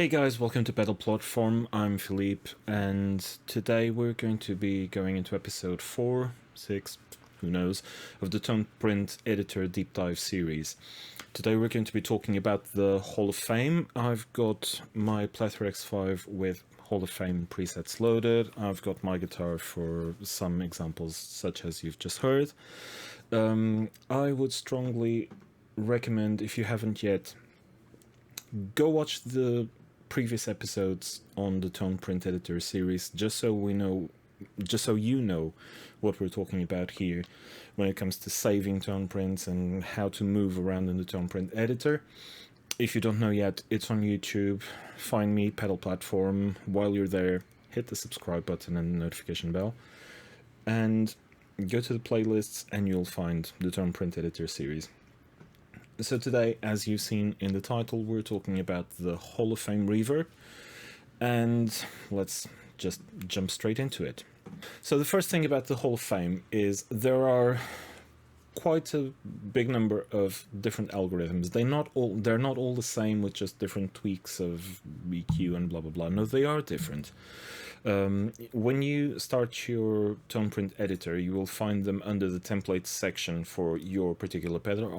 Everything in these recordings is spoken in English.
Hey guys, welcome to Battle Platform. I'm Philippe, and today we're going to be going into episode 4, 6, who knows, of the TonePrint Editor Deep Dive series. Today we're going to be talking about the Hall of Fame. I've got my Plethora X5 with Hall of Fame presets loaded. I've got my guitar for some examples such as you've just heard. I would strongly recommend, if you haven't yet, go watch the previous episodes on the TonePrint Editor series, just so you know what we're talking about here when it comes to saving TonePrints and how to move around in the TonePrint Editor. If you don't know yet, it's on YouTube. Find me, Pedal Platform. While you're there, hit the subscribe button and the notification bell, and go to the playlists and you'll find the TonePrint Editor series. So today, as you've seen in the title, we're talking about the Hall of Fame Reverb, and let's just jump straight into it. So the first thing about the Hall of Fame is there are quite a big number of different algorithms. They're not all the same with just different tweaks of EQ and blah blah blah. No, they are different. When you start your TonePrint editor, you will find them under the templates section for your particular pedal,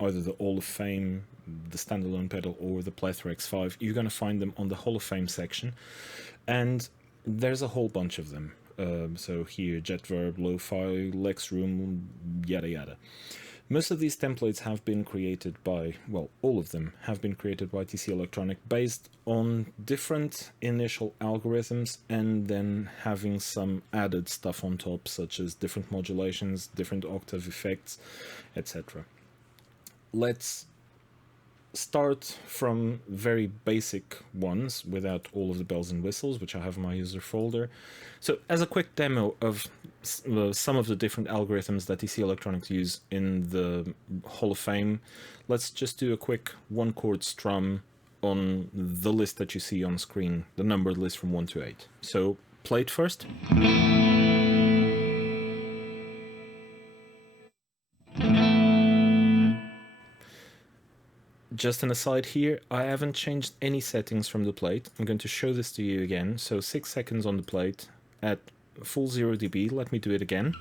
either the Hall of Fame, the standalone pedal, or the Plethora X5. You're going to find them on the Hall of Fame section, and there's a whole bunch of them. So here, Jetverb, Lo-Fi, Lex Room, yada yada. Most of these templates have been created by, well, all of them have been created by TC Electronic based on different initial algorithms and then having some added stuff on top, such as different modulations, different octave effects, etc. Let's start from very basic ones without all of the bells and whistles, which I have in my user folder. So as a quick demo of some of the different algorithms that TC Electronics use in the Hall of Fame, let's just do a quick one chord strum on the list that you see on screen, the numbered list from 1 to 8. So play it first. Just an aside here, I haven't changed any settings from the plate. I'm going to show this to you again. So 6 seconds on the plate at full 0 dB. Let me do it again.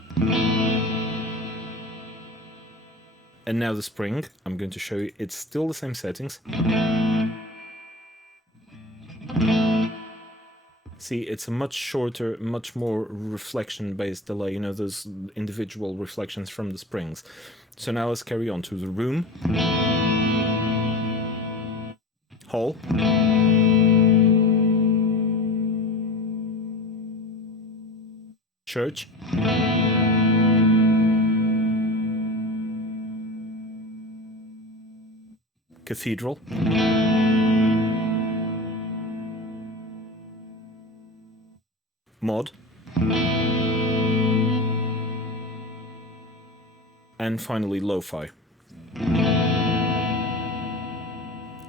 And now the spring. I'm going to show you it's still the same settings. See, it's a much shorter, much more reflection-based delay, you know, those individual reflections from the springs. So now let's carry on to the room. Hall. Church. Cathedral. Mod. And finally, Lo-Fi.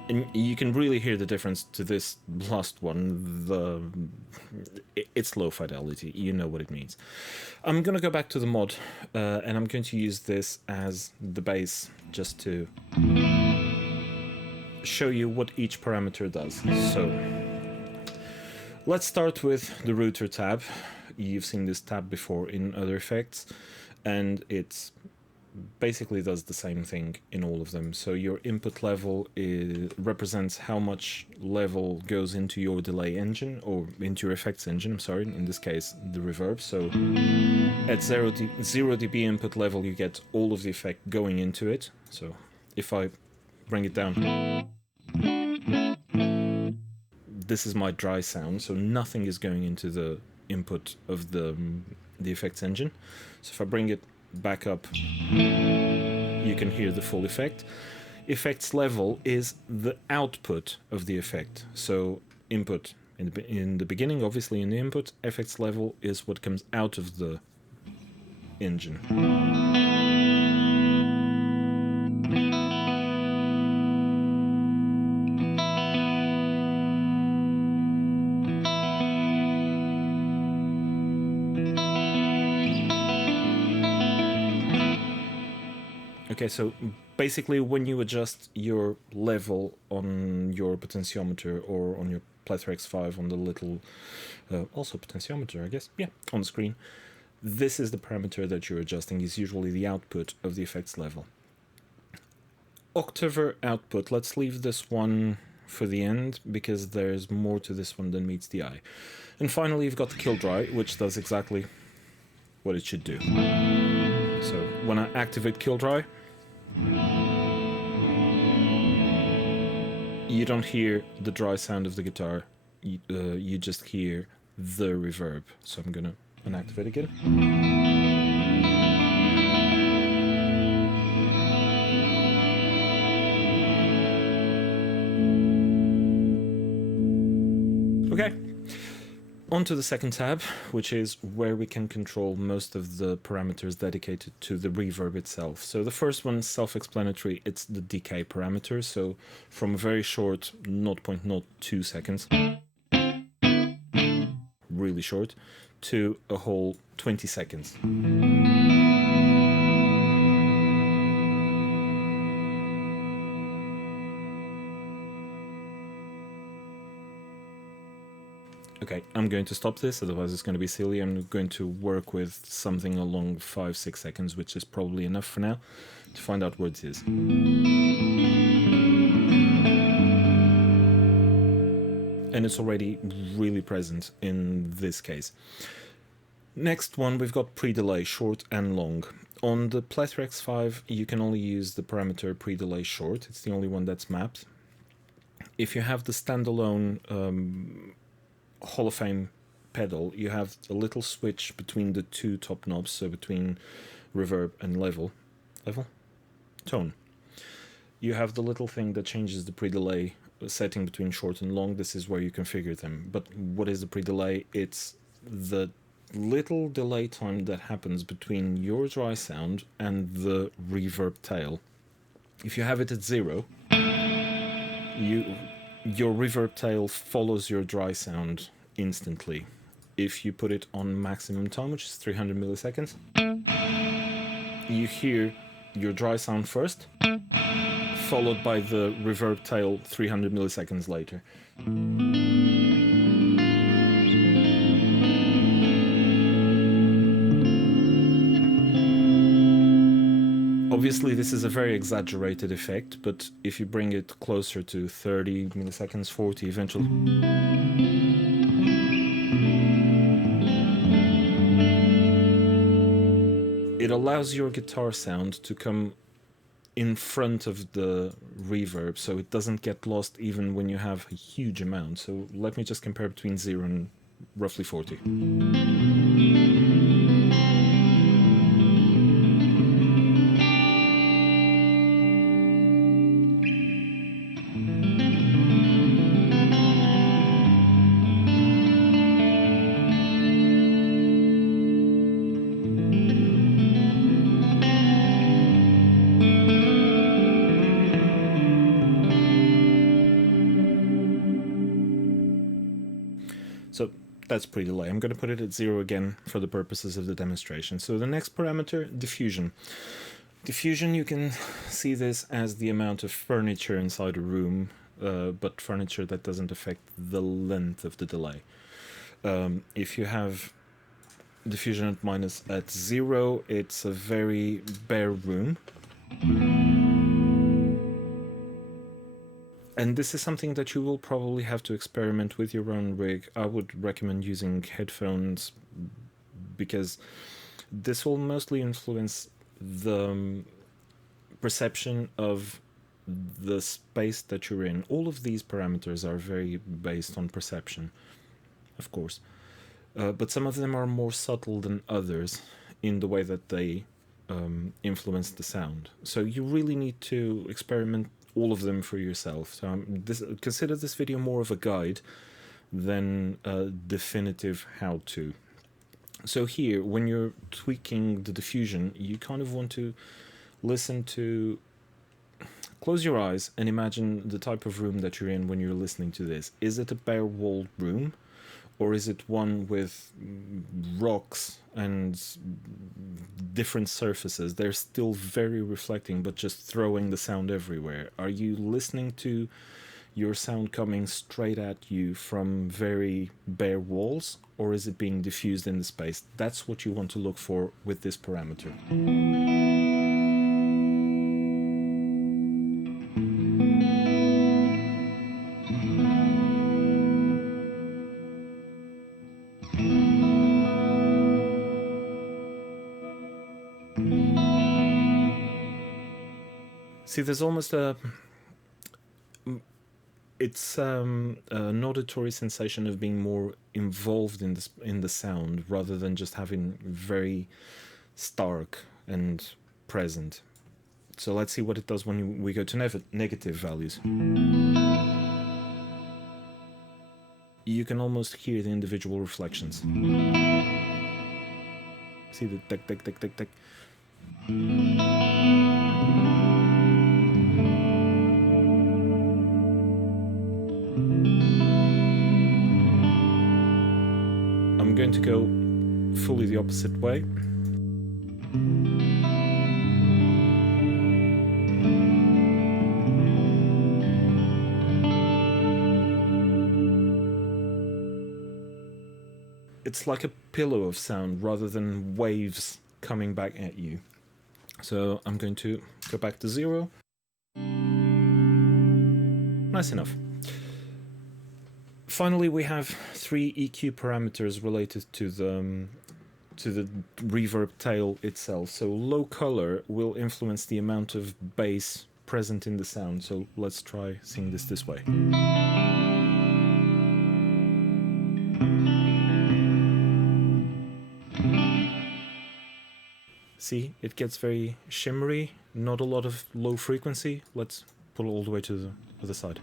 And you can really hear the difference to this last one. It's low fidelity, you know what it means. I'm going to go back to the mod, and I'm going to use this as the base just to show you what each parameter does. So let's start with the router tab. You've seen this tab before in other effects, and it's basically does the same thing in all of them. So your input level represents how much level goes into your delay engine, or into your effects engine, I'm sorry, in this case the reverb. So at 0 dB input level you get all of the effect going into it. So if I bring it down, this is my dry sound, so nothing is going into the input of the effects engine. So if I bring it back up, you can hear the full effect. Effects level is the output of the effect. So input in the beginning, obviously in the input. Effects level is what comes out of the engine. Okay, so basically when you adjust your level on your potentiometer or on your Plethora X5 on the little, also potentiometer I guess, yeah, on the screen, this is the parameter that you're adjusting, is usually the output of the effects level. Octaver output, let's leave this one for the end because there's more to this one than meets the eye. And finally you've got the kill dry, which does exactly what it should do. So when I activate kill dry, you don't hear the dry sound of the guitar, you just hear the reverb. So I'm gonna unactivate again. Okay, on to the second tab, which is where we can control most of the parameters dedicated to the reverb itself. So the first one is self-explanatory, it's the decay parameter, so from a very short 0.02 seconds, really short, to a whole 20 seconds. Okay, I'm going to stop this, otherwise it's going to be silly. I'm going to work with something along 5-6 seconds, which is probably enough for now, to find out what it is. And it's already really present in this case. Next one, we've got PreDelay, short and long. On the Plethora X5, you can only use the parameter PreDelay short. It's the only one that's mapped. If you have the standalone Hall of Fame pedal, you have a little switch between the two top knobs, so between reverb and tone. You have the little thing that changes the pre-delay setting between short and long. This is where you configure them. But what is the pre-delay? It's the little delay time that happens between your dry sound and the reverb tail. If you have it at 0, your reverb tail follows your dry sound instantly. If you put it on maximum time, which is 300 milliseconds, you hear your dry sound first, followed by the reverb tail 300 milliseconds later. Obviously this is a very exaggerated effect, but if you bring it closer to 30 milliseconds, 40 eventually, it allows your guitar sound to come in front of the reverb, so it doesn't get lost even when you have a huge amount. So let me just compare between 0 and roughly 40. So that's PreDelay. I'm going to put it at 0 again for the purposes of the demonstration. So the next parameter, diffusion. Diffusion, you can see this as the amount of furniture inside a room, but furniture that doesn't affect the length of the delay. If you have diffusion at 0, it's a very bare room. And this is something that you will probably have to experiment with your own rig. I would recommend using headphones because this will mostly influence the perception of the space that you're in. All of these parameters are very based on perception, of course. But some of them are more subtle than others in the way that they influence the sound. So you really need to experiment all of them for yourself. So consider this video more of a guide than a definitive how-to. So here, when you're tweaking the diffusion, you kind of want to listen to... Close your eyes and imagine the type of room that you're in when you're listening to this. Is it a bare-walled room? or is it one with rocks and different surfaces? They're still very reflecting, but just throwing the sound everywhere. Are you listening to your sound coming straight at you from very bare walls, or is it being diffused in the space? That's what you want to look for with this parameter. See, there's almost it's an auditory sensation of being more involved in the sound rather than just having very stark and present. So let's see what it does when we go to negative values. You can almost hear the individual reflections. See the tick, tick, tick, tick, tick. I'm going to go fully the opposite way. It's like a pillow of sound rather than waves coming back at you. So I'm going to go back to 0. Nice enough. Finally, we have 3 EQ parameters related to the reverb tail itself. So low color will influence the amount of bass present in the sound. So let's try seeing this way. See, it gets very shimmery, not a lot of low frequency. Let's pull it all the way to the other side.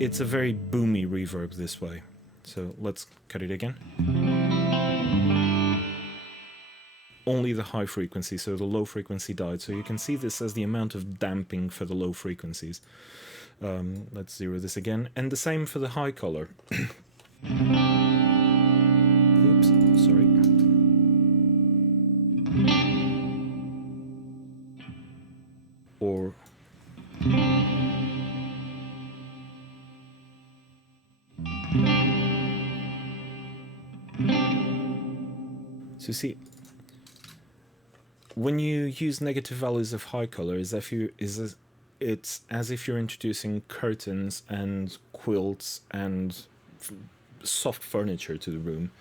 It's a very boomy reverb this way. So let's cut it again. Only the high frequency, so the low frequency died. So you can see this as the amount of damping for the low frequencies. Let's zero this again. And the same for the high color. Oops, sorry. Or... So you see, when you use negative values of high color, it's as if you're introducing curtains and quilts and soft furniture to the room,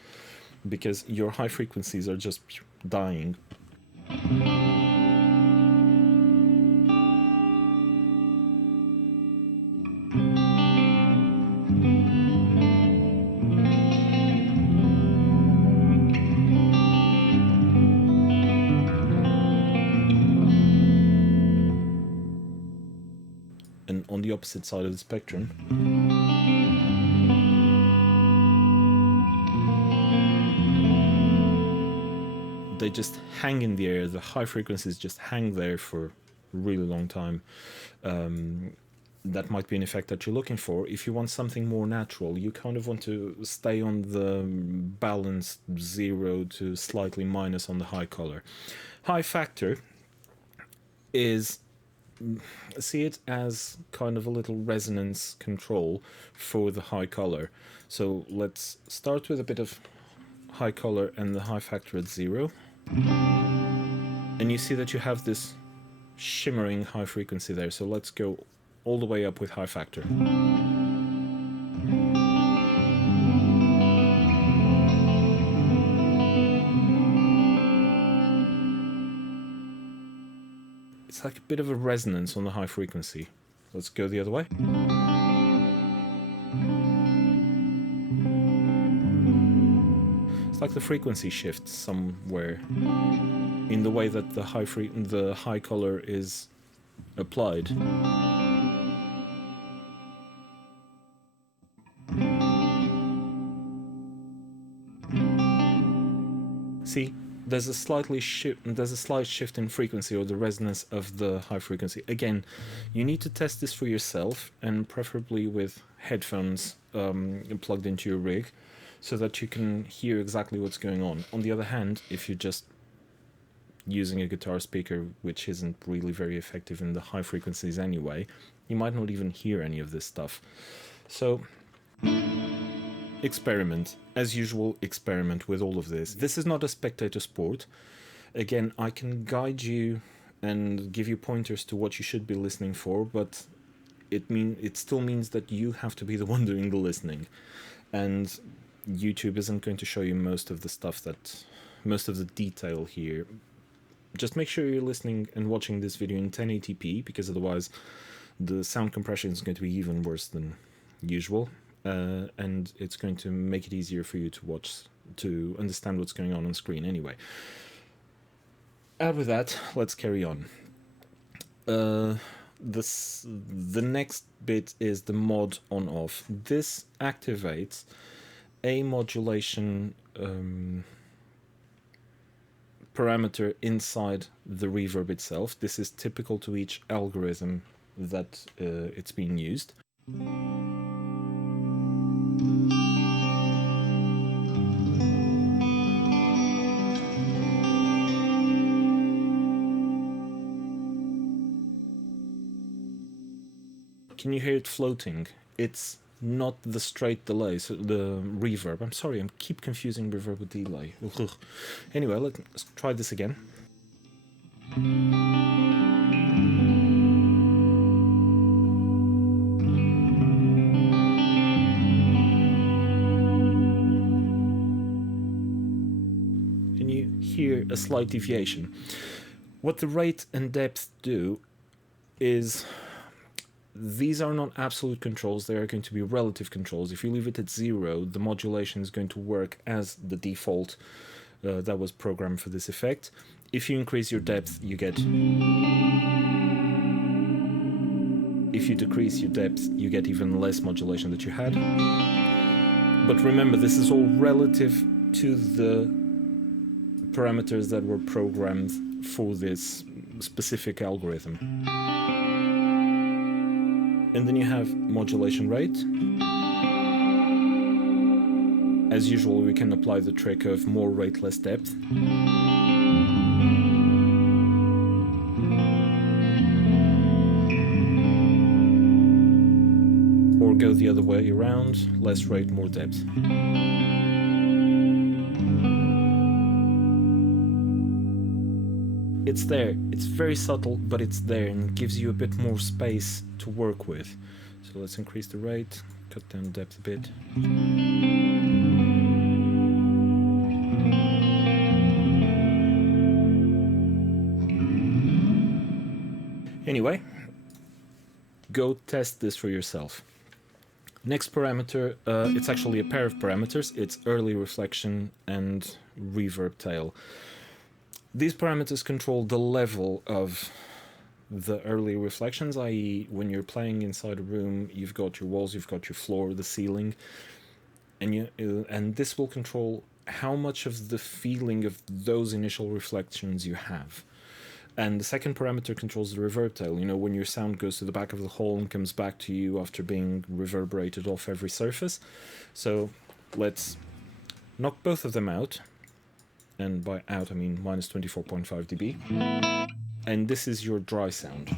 because your high frequencies are just dying. And on the opposite side of the spectrum, they just hang in the air. The high frequencies just hang there for a really long time. That might be an effect that you're looking for. If you want something more natural, you kind of want to stay on the balanced 0 to slightly minus on the high color. High factor is... see it as kind of a little resonance control for the high color. So let's start with a bit of high color and the high factor at 0. And you see that you have this shimmering high frequency there. So let's go all the way up with high factor. It's like a bit of a resonance on the high frequency. Let's go the other way. It's like the frequency shifts somewhere in the way that the high color is applied. See, there's a slight shift in frequency, or the resonance of the high frequency. Again, you need to test this for yourself, and preferably with headphones plugged into your rig, so that you can hear exactly what's going on. On the other hand, if you're just using a guitar speaker, which isn't really very effective in the high frequencies anyway, you might not even hear any of this stuff. So experiment. As usual, experiment with all of this. This is not a spectator sport. Again, I can guide you and give you pointers to what you should be listening for, but it still means that you have to be the one doing the listening. And YouTube isn't going to show you most of the detail here. Just make sure you're listening and watching this video in 1080p, because otherwise the sound compression is going to be even worse than usual. And it's going to make it easier for you to understand what's going on screen anyway. Out with that, let's carry on. The next bit is the mod on-off. This activates a modulation parameter inside the reverb itself. This is typical to each algorithm that it's being used. Can you hear it floating? It's not the straight delay, so the reverb. I'm sorry, I keep confusing reverb with delay. Ugh. Anyway, let's try this again. Can you hear a slight deviation? What the rate and depth do is, these are not absolute controls, they are going to be relative controls. If you leave it at 0, the modulation is going to work as the default that was programmed for this effect. If you increase your depth, you get... If you decrease your depth, you get even less modulation that you had. But remember, this is all relative to the parameters that were programmed for this specific algorithm. And then you have modulation rate. As usual, we can apply the trick of more rate, less depth. Or go the other way around, less rate, more depth. It's there, it's very subtle, but it's there, and it gives you a bit more space to work with. So let's increase the rate, cut down depth a bit. Anyway, go test this for yourself. Next parameter, it's actually a pair of parameters. It's early reflection and reverb tail. These parameters control the level of the early reflections, i.e. when you're playing inside a room, you've got your walls, you've got your floor, the ceiling, and this will control how much of the feeling of those initial reflections you have. And the second parameter controls the reverb tail, you know, when your sound goes to the back of the hall and comes back to you after being reverberated off every surface. So let's knock both of them out. And by out I mean minus 24.5 dB. And this is your dry sound.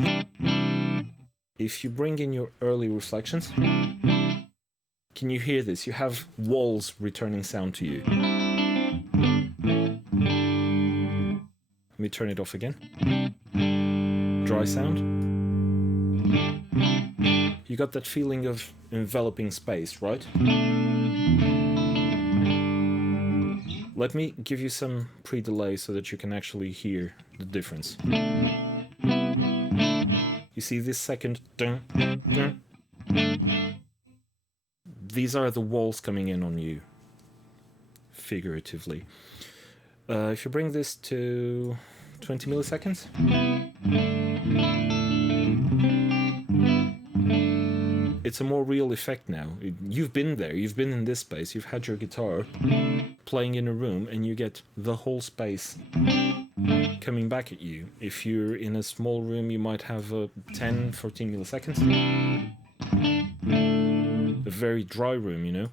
If you bring in your early reflections, can you hear this? You have walls returning sound to you. Let me turn it off again. Dry sound. You got that feeling of enveloping space, right? Let me give you some pre-delay so that you can actually hear the difference. You see this second dun, dun. These are the walls coming in on you, figuratively. If you bring this to 20 milliseconds, it's a more real effect now. You've been there, you've been in this space, you've had your guitar playing in a room, and you get the whole space coming back at you. If you're in a small room, you might have 10, 14 milliseconds. A very dry room, you know.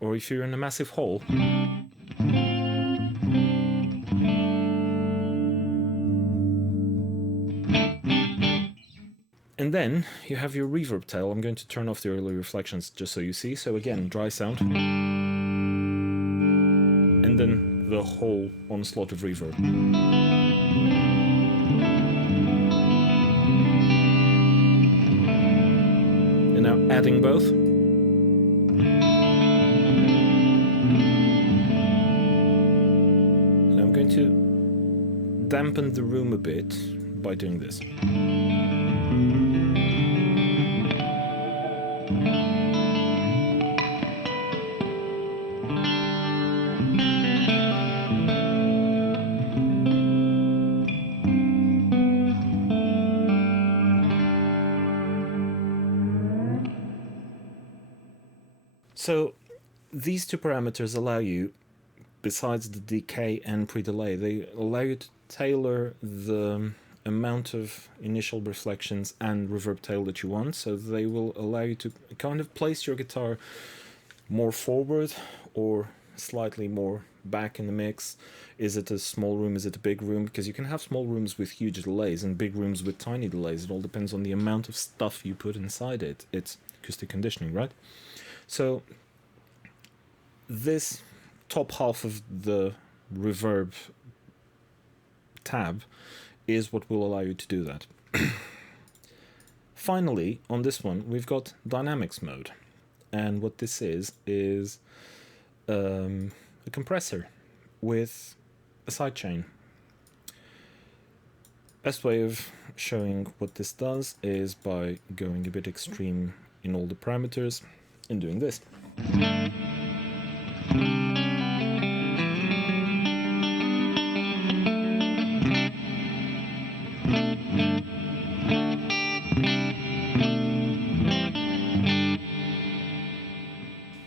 Or if you're in a massive hall. And then you have your reverb tail. I'm going to turn off the early reflections just so you see. So again, dry sound. And then the whole onslaught of reverb. And now adding both. And I'm going to dampen the room a bit by doing this. So these two parameters allow you, besides the decay and pre-delay, they allow you to tailor the amount of initial reflections and reverb tail that you want. So they will allow you to kind of place your guitar more forward or slightly more back in the mix. Is it a small room? Is it a big room? Because you can have small rooms with huge delays and big rooms with tiny delays. It all depends on the amount of stuff you put inside it. It's acoustic conditioning, right? So this top half of the reverb tab is what will allow you to do that. Finally, on this one, we've got Dynamix mode. And what this is a compressor with a sidechain. Best way of showing what this does is by going a bit extreme in all the parameters and doing this.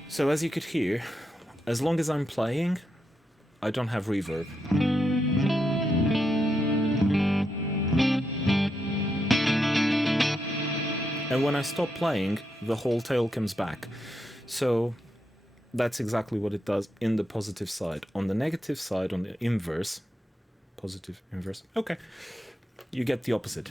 So as you could hear, as long as I'm playing, I don't have reverb. And when I stop playing, the whole tail comes back. So that's exactly what it does in the positive side. On the negative side, on the inverse, positive inverse, okay, you get the opposite.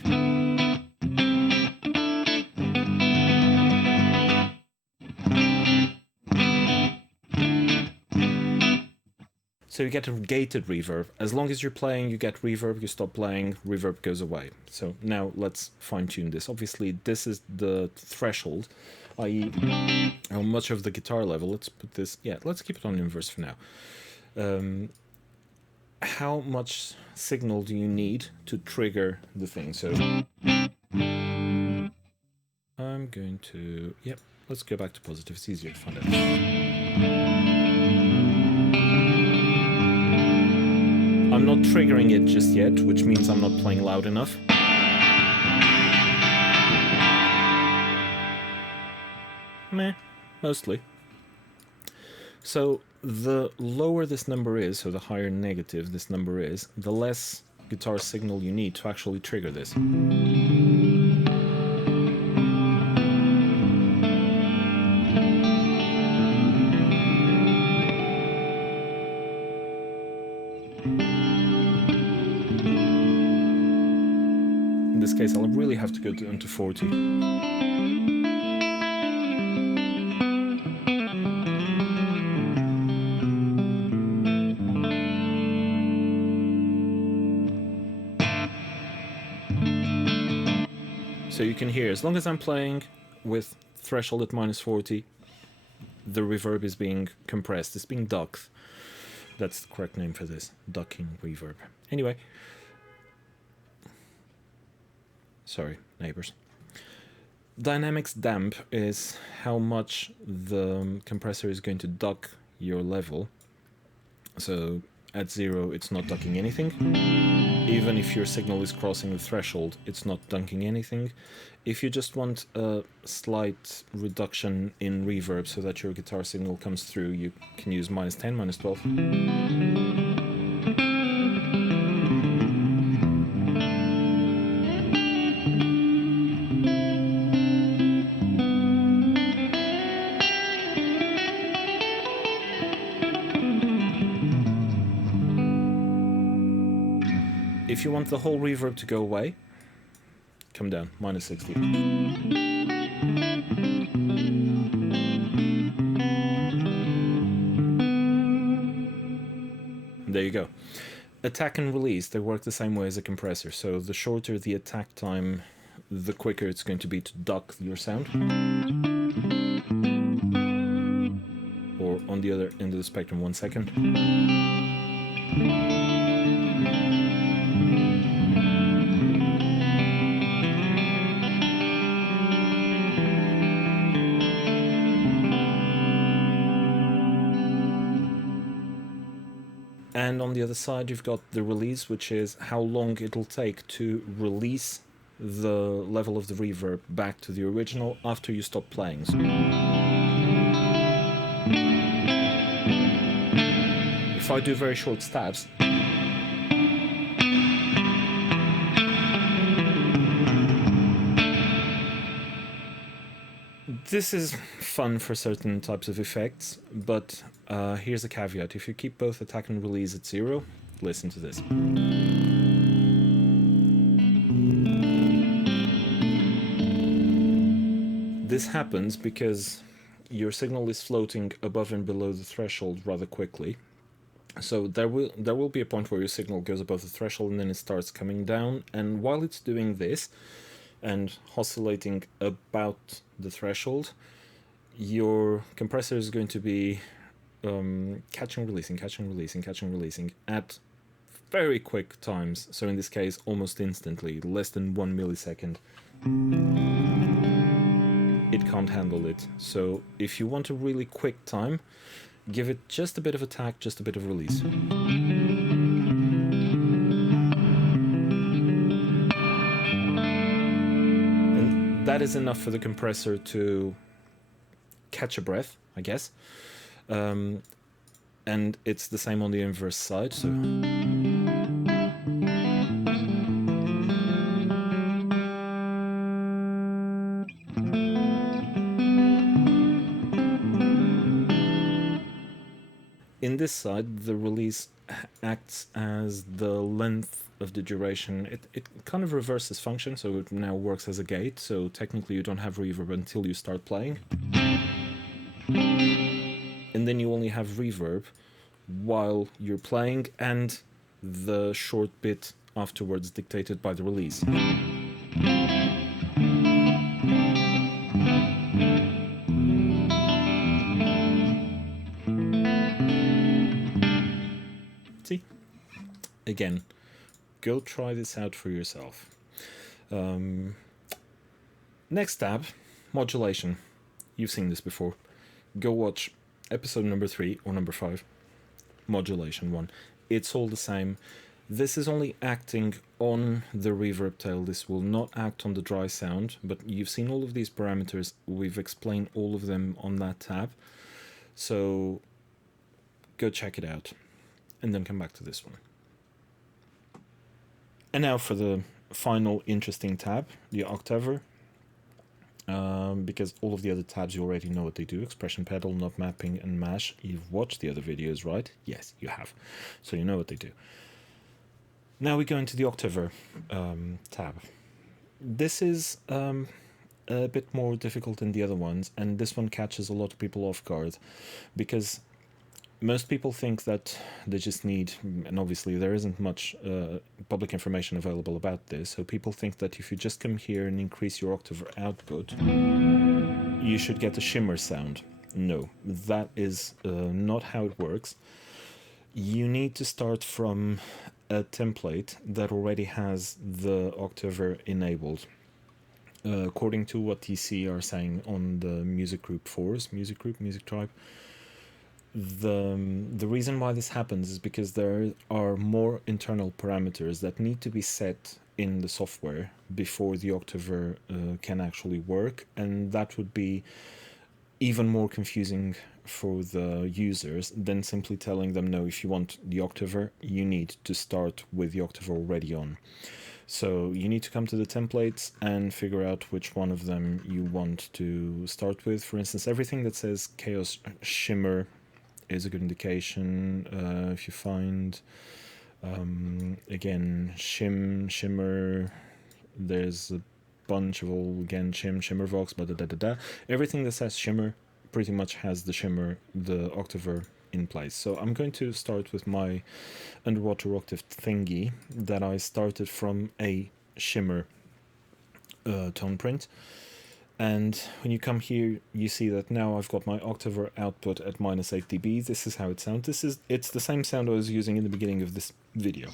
So you get a gated reverb. As long as you're playing, you get reverb. You stop playing, reverb goes away. So now let's fine-tune this. Obviously, this is the threshold, i.e. how much of the guitar level. Let's put this, yeah, let's keep it on inverse for now. How much signal do you need to trigger the thing? So I'm going to, yep, let's go back to positive. It's easier to find out. I'm not triggering it just yet, which means I'm not playing loud enough. Meh, mostly. So the lower this number is, so the higher negative this number is, the less guitar signal you need to actually trigger this. In this case, I'll really have to go down to 40. So you can hear, as long as I'm playing with threshold at -40, the reverb is being compressed, it's being ducked. That's the correct name for this, ducking reverb. Anyway. Sorry, neighbors. Dynamix damp is how much the compressor is going to duck your level. So at 0, it's not ducking anything. even if your signal is crossing the threshold, it's not dunking anything. If you just want a slight reduction in reverb so that your guitar signal comes through, you can use -10, -12. If you want the whole reverb to go away, come down, -60. There you go. Attack and release, they work the same way as a compressor, so the shorter the attack time, the quicker it's going to be to duck your sound. Or on the other end of the spectrum, 1 second. And on the other side, you've got the release, which is how long it'll take to release the level of the reverb back to the original after you stop playing. So if I do very short stabs, this is fun for certain types of effects, but here's a caveat. If you keep both attack and release at 0, listen to this. This happens because your signal is floating above and below the threshold rather quickly. So there will be a point where your signal goes above the threshold and then it starts coming down, and while it's doing this and oscillating about the threshold, your compressor is going to be catching, releasing, catching, releasing, catching, releasing at very quick times. So in this case, almost instantly, less than 1 millisecond. It can't handle it. So if you want a really quick time, give it just a bit of attack, just a bit of release. And that is enough for the compressor to catch a breath, I guess. And it's the same on the inverse side, so... In this side, the release acts as the length of the duration. It kind of reverses function, so it now works as a gate, so technically you don't have reverb until you start playing. And then you only have reverb while you're playing, and the short bit afterwards dictated by the release. See? Again, go try this out for yourself. Next tab, modulation. You've seen this before. Go watch episode number 3 or number 5, modulation 1. It's all the same. This is only acting on the reverb tail. This will not act on the dry sound, but you've seen all of these parameters. We've explained all of them on that tab. So go check it out and then come back to this one. And now for the final interesting tab, the Octaver. Because all of the other tabs you already know what they do: expression pedal, knob mapping, and mash. You've watched the other videos, right? Yes, you have. So you know what they do. Now we go into the Octaver tab. This is a bit more difficult than the other ones, and this one catches a lot of people off guard, because most people think that they just need, and obviously there isn't much public information available about this, so people think that if you just come here and increase your Octaver output, you should get a shimmer sound. No, that is not how it works. You need to start from a template that already has the Octaver enabled. According to what TC are saying on the music group forums, music tribe, The reason why this happens is because there are more internal parameters that need to be set in the software before the Octaver can actually work, and that would be even more confusing for the users than simply telling them, no, if you want the Octaver, you need to start with the Octaver already on. So you need to come to the templates and figure out which one of them you want to start with. For instance, everything that says Chaos Shimmer is a good indication. If you find, again, Shimmer, there's a bunch of all, again, Shimmer Vox, everything that says Shimmer pretty much has the Shimmer, the Octaver in place. So I'm going to start with my underwater octave thingy that I started from a Shimmer TonePrint. And when you come here, you see that now I've got my Octaver output at -8 dB. This is how it sounds. It's the same sound I was using in the beginning of this video.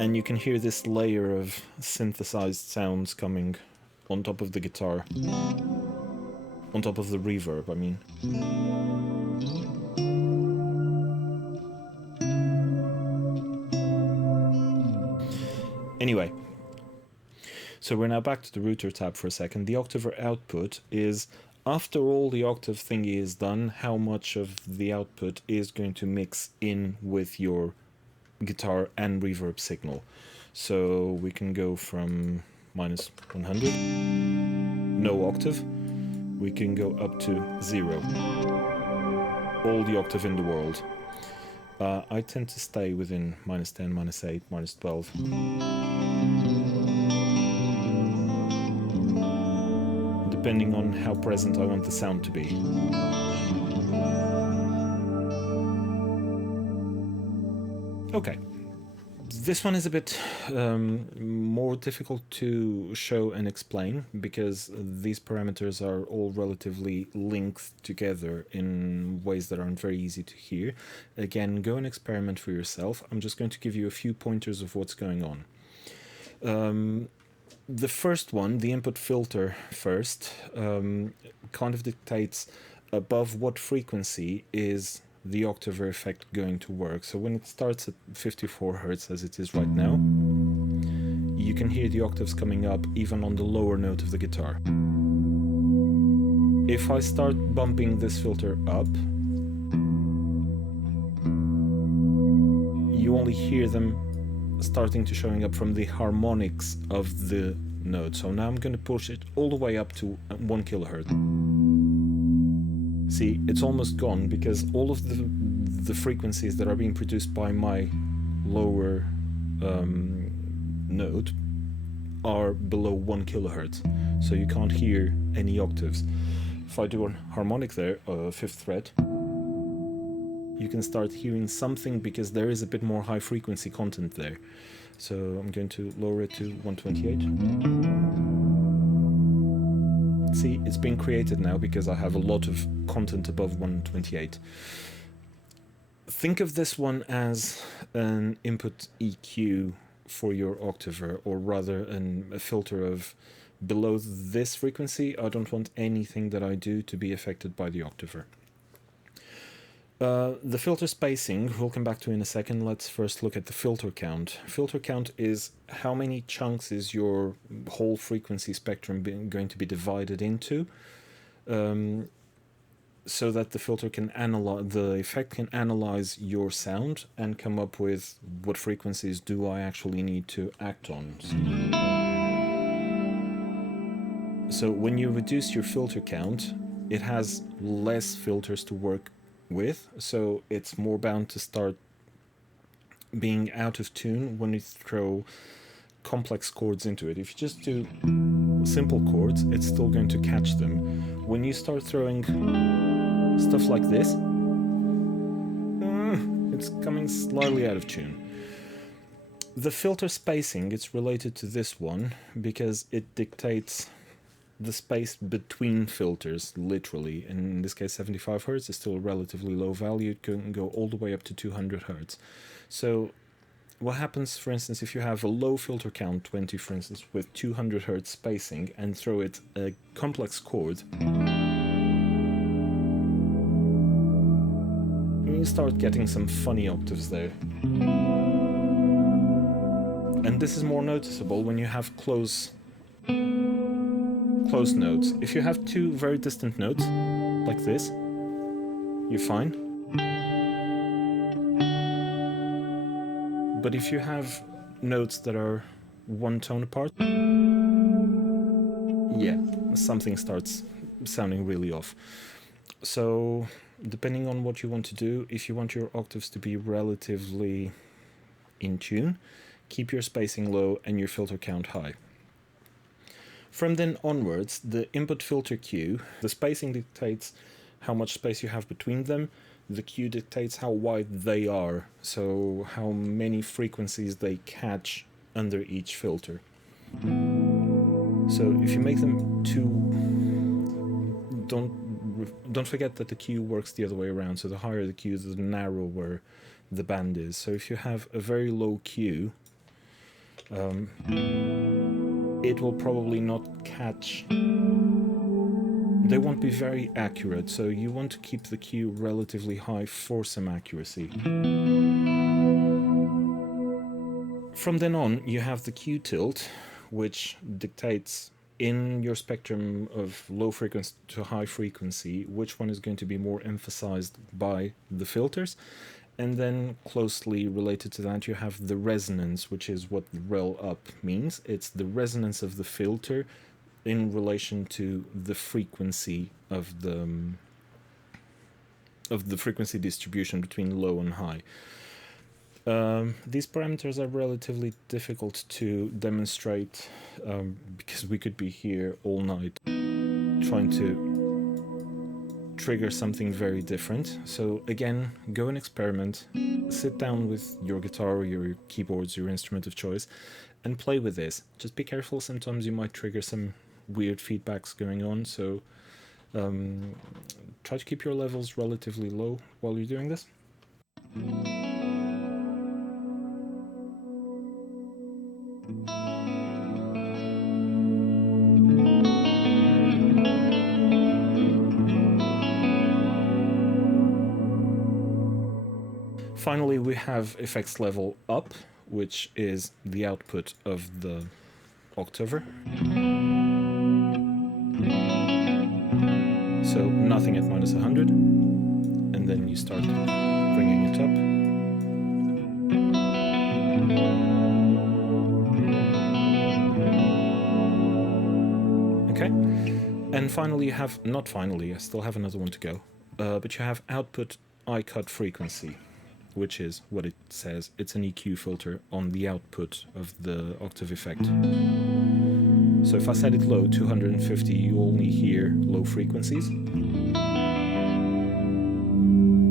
And you can hear this layer of synthesized sounds coming on top of the guitar. On top of the reverb, I mean. Anyway, so we're now back to the router tab for a second. The Octaver output is, after all the octave thingy is done, how much of the output is going to mix in with your guitar and reverb signal. So we can go from -100, no octave. We can go up to 0. All the octave in the world. I tend to stay within -10, -8, -12. Depending on how present I want the sound to be. Okay. This one is a bit more difficult to show and explain because these parameters are all relatively linked together in ways that aren't very easy to hear. Again, go and experiment for yourself. I'm just going to give you a few pointers of what's going on. The first one, the input filter first, kind of dictates above what frequency is the Octaver effect going to work. So when it starts at 54 Hz as it is right now, you can hear the octaves coming up even on the lower note of the guitar. If I start bumping this filter up, you only hear them starting to showing up from the harmonics of the note. So now I'm going to push it all the way up to 1 kilohertz. See, it's almost gone because all of the frequencies that are being produced by my lower note are below 1 kilohertz, so you can't hear any octaves. If I do a harmonic there, 5th fret, you can start hearing something because there is a bit more high frequency content there. So I'm going to lower it to 128. See, it's been created now because I have a lot of content above 128. Think of this one as an input EQ for your Octaver, or rather a filter of below this frequency. I don't want anything that I do to be affected by the Octaver. The filter spacing, we'll come back to in a second. Let's first look at the filter count. Filter count is how many chunks is your whole frequency spectrum going to be divided into, so that the filter can analyze, the effect can analyze your sound and come up with what frequencies do I actually need to act on. So when you reduce your filter count, it has less filters to work with, so it's more bound to start being out of tune when you throw complex chords into it. If you just do simple chords, it's still going to catch them. When you start throwing stuff like this, it's coming slightly out of tune. The filter spacing, it's related to this one because it dictates the space between filters, literally. In this case, 75 Hz is still a relatively low value. It can go all the way up to 200 Hz. So what happens, for instance, if you have a low filter count, 20 for instance, with 200 Hz spacing, and throw it a complex chord, you start getting some funny octaves there. And this is more noticeable when you have close notes. If you have two very distant notes, like this, you're fine. But if you have notes that are one tone apart, yeah, something starts sounding really off. So, depending on what you want to do, if you want your octaves to be relatively in tune, keep your spacing low and your filter count high. From then onwards, the input filter cue, the spacing dictates how much space you have between them, the cue dictates how wide they are, so how many frequencies they catch under each filter. So if you make them too... Don't forget that the cue works the other way around, so the higher the cue, the narrower the band is. So if you have a very low cue, it will probably not catch... They won't be very accurate, so you want to keep the cue relatively high for some accuracy. From then on, you have the cue tilt, which dictates in your spectrum of low frequency to high frequency which one is going to be more emphasized by the filters. And then closely related to that, you have the resonance, which is what rel up means. It's the resonance of the filter in relation to the frequency of the frequency distribution between low and high. These parameters are relatively difficult to demonstrate because we could be here all night trying to trigger something very different. So again, go and experiment, sit down with your guitar or your keyboards, your instrument of choice, and play with this. Just be careful, sometimes you might trigger some weird feedbacks going on, so try to keep your levels relatively low while you're doing this. Finally, we have effects level up, which is the output of the Octaver. So nothing at -100, and then you start bringing it up. Okay, and finally you have, not finally, I still have another one to go, but you have output I-cut frequency, which is what it says. It's an EQ filter on the output of the octave effect. So if I set it low, 250, you only hear low frequencies.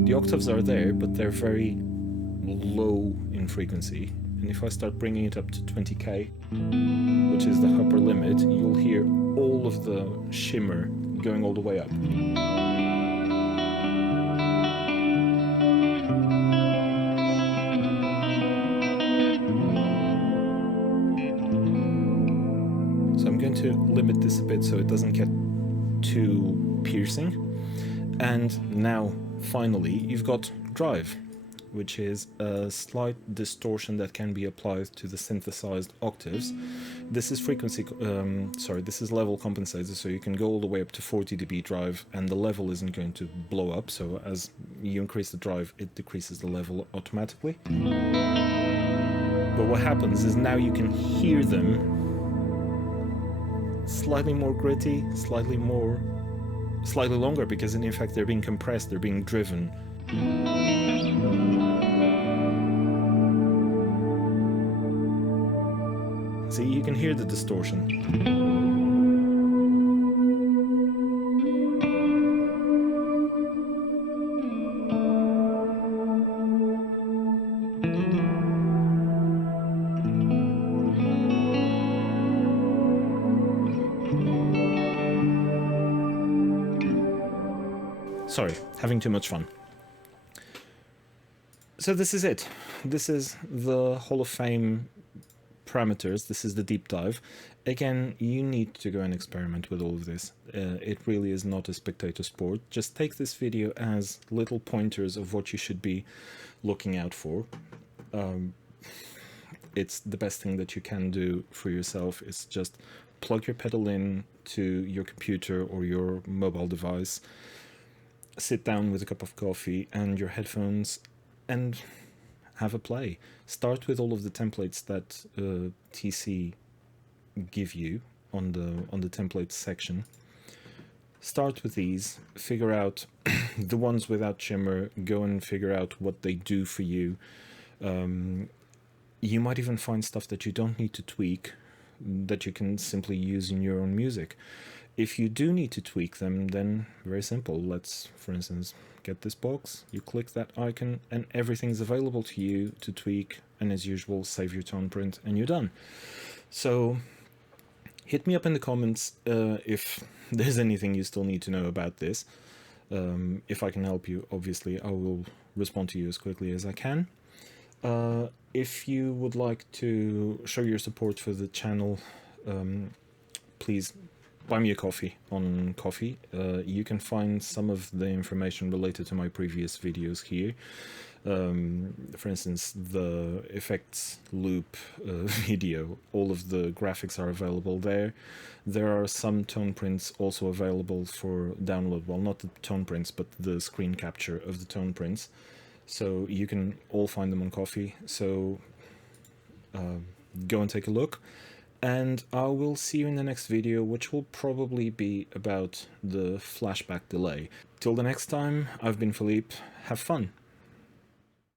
The octaves are there, but they're very low in frequency. And if I start bringing it up to 20k, which is the upper limit, you'll hear all of the shimmer going all the way up. I'm going to limit this a bit so it doesn't get too piercing. And now, finally, you've got drive, which is a slight distortion that can be applied to the synthesized octaves. This is this is level compensated, so you can go all the way up to 40 dB drive, and the level isn't going to blow up, so as you increase the drive, it decreases the level automatically. But what happens is now you can hear them slightly more gritty, slightly longer, because in fact they're being compressed, they're being driven. See, you can hear the distortion. Sorry, having too much fun. So this is it. This is the Hall of Fame parameters. This is the deep dive. Again, you need to go and experiment with all of this. It really is not a spectator sport. Just take this video as little pointers of what you should be looking out for. It's the best thing that you can do for yourself. Is just plug your pedal in to your computer or your mobile device, sit down with a cup of coffee and your headphones, and have a play. Start with all of the templates that TC give you on the templates section. Start with these, figure out the ones without shimmer, go and figure out what they do for you. You might even find stuff that you don't need to tweak, that you can simply use in your own music. If you do need to tweak them, then very simple. Let's, for instance, get this box, you click that icon, and everything's available to you to tweak, and as usual, save your TonePrint, and you're done. So hit me up in the comments if there's anything you still need to know about this. If I can help you, obviously, I will respond to you as quickly as I can. If you would like to show your support for the channel, please buy me a coffee on Ko-fi. You can find some of the information related to my previous videos here. For instance, the effects loop video, all of the graphics are available there. There are some tone prints also available for download. Well, not the tone prints, but the screen capture of the tone prints. So you can all find them on Ko-fi. So go and take a look. And I will see you in the next video, which will probably be about the flashback delay. Till the next time, I've been Philippe. Have fun!